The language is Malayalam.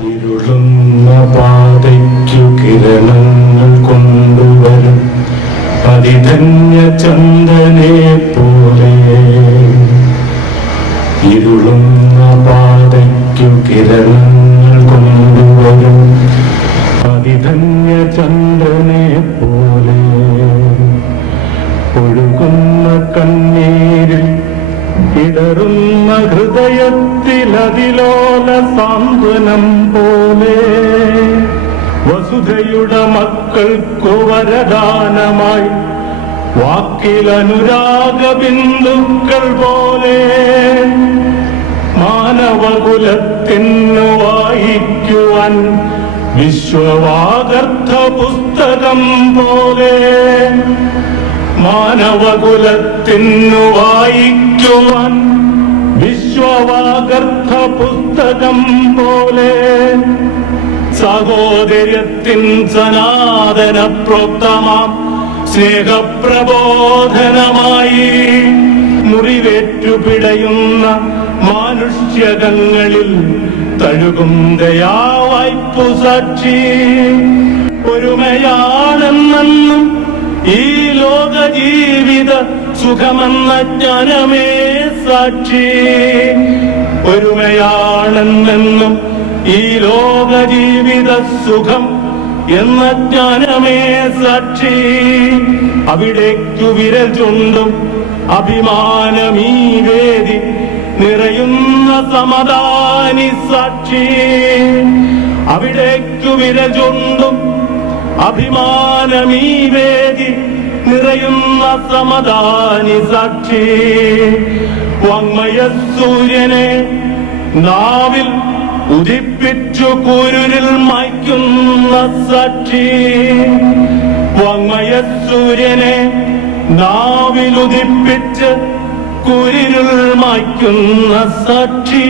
ഇരുളുന്ന പാതയ്ക്കു കിരണങ്ങൾ കൊണ്ടുവരും. പതിധന്യ ചന്ദനെ പോലെ ഇരുളുന്ന പാതയ്ക്കു കിരണങ്ങൾ കൊണ്ടുവരും. പതിധന്യ ചന്ദനെ പോലെ ഒഴുകുന്ന കണ്ണീരിൽ ഇടറുന്ന ഹൃദയത്തിലതിലോല സാന്ത്വനം പോലെ വസുധയുടെ മക്കൾക്കു വരദാനമായി വാക്കിൽ അനുരാഗ ബിന്ദുക്കൾ പോലെ മാനവകുലത്തിനു വായിക്കുവാൻ വിശ്വവാഗർത്ഥ പുസ്തകം പോലെ മാനവകുലത്തിനു വായിക്കുവാൻ വിശ്വവാഗർത്ഥ പുസ്തകം പോലെ സഹോദര്യത്തിൻ സനാതന പ്രോക്തമാം സ്നേഹപ്രബോധനമായി മുറിവേറ്റുപിടയുന്ന മാനുഷ്യകങ്ങളിൽ തഴുകും ദയാവായ്പു സാക്ഷി. ഒരുമയാണെന്നും ജീവിത സുഖമെന്ന ജ്ഞാനമേ സാക്ഷി. ഒരുമയാണെന്നെന്നും ഈ ലോക ജീവിത സുഖം എന്ന ജ്ഞാനമേ സാക്ഷി. അവിടേക്കു വിരൽ ചുണ്ടും അഭിമാനമീ വേദി നിറയുന്ന സമദാനി സാക്ഷി. അവിടേക്കു വിരൽ ചുണ്ടും അഭിമാനമീ വേദി നിറയുന്ന സമദാനി സാക്ഷി. വാങ്മയ സൂര്യനെ നാവിൽ ഉദിപ്പിച്ചു കുരുരിൽ മായ്ക്കുന്ന സാക്ഷി. വാങ്മയ സൂര്യനെ നാവിൽ ഉദിപ്പിച്ച് കുരിരുൾ മായ്ക്കുന്ന സാക്ഷി.